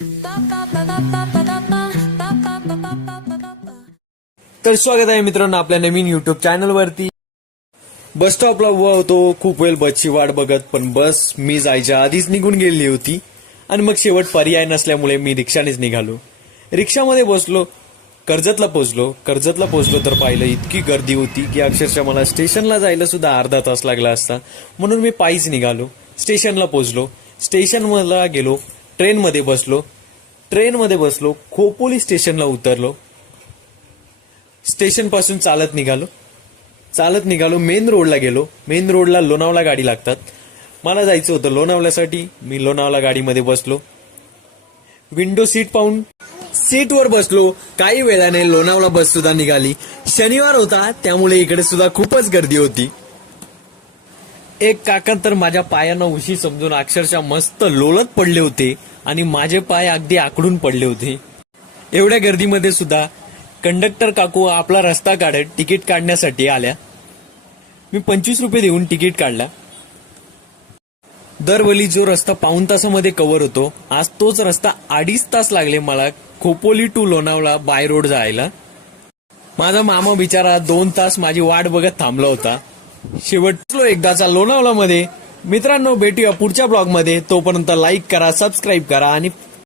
तर स्वागत आहे मित्रांनो आपल्या नवीन युट्यूब चॅनलवरती. बस स्टॉपला उभा होतो खूप वेळ बसची वाट बघत, पण बस मी जायच्या आधीच निघून गेली होती आणि मग शेवट पर्याय नसल्यामुळे मी रिक्षानेच निघालो. रिक्षामध्ये बसलो, कर्जतला पोहोचलो तर पाहिलं इतकी गर्दी होती की अक्षरशः मला स्टेशनला जायला सुद्धा अर्धा तास लागला असता. म्हणून मी पायीच निघालो. स्टेशनला पोहोचलो, स्टेशनला गेलो, ट्रेनमध्ये बसलो, खोपोली स्टेशनला उतरलो. स्टेशन पासून चालत निघालो, मेन रोडला गेलो. मेन रोडला लोणावळा गाडी लागतात. मला जायचं होतं लोणावळ्यासाठी. मी लोणावळा गाडीमध्ये बसलो, विंडो सीट पाहून सीटवर बसलो. काही वेळाने लोणावळा बस सुद्धा निघाली. शनिवार होता त्यामुळे इकडे सुद्धा खूपच गर्दी होती. एक काका तर माझ्या पायांना उशी समजून अक्षरशः मस्त लोळत पडले होते आणि माझे पाय अगदी आकडून पडले होते. एवढ्या गर्दीमध्ये सुद्धा कंडक्टर काकू आपला रस्ता काढत तिकीट काढण्यासाठी आल्या. मी 25 रुपये देऊन तिकीट काढला. दरवेळी जो रस्ता पाऊण तासामध्ये कव्हर होतो, आज तोच रस्ता 2.5 तास लागले मला Khopoli to Lonavala by road जायला. माझा मामा बिचारा 2 तास माझी वाट बघत थांबला होता. शेवटलो एकदाचा लोणावळामध्ये. मित्रांनो भेटूया पुढच्या ब्लॉगमध्ये. तोपर्यंत लाईक करा, सबस्क्राईब करा आणि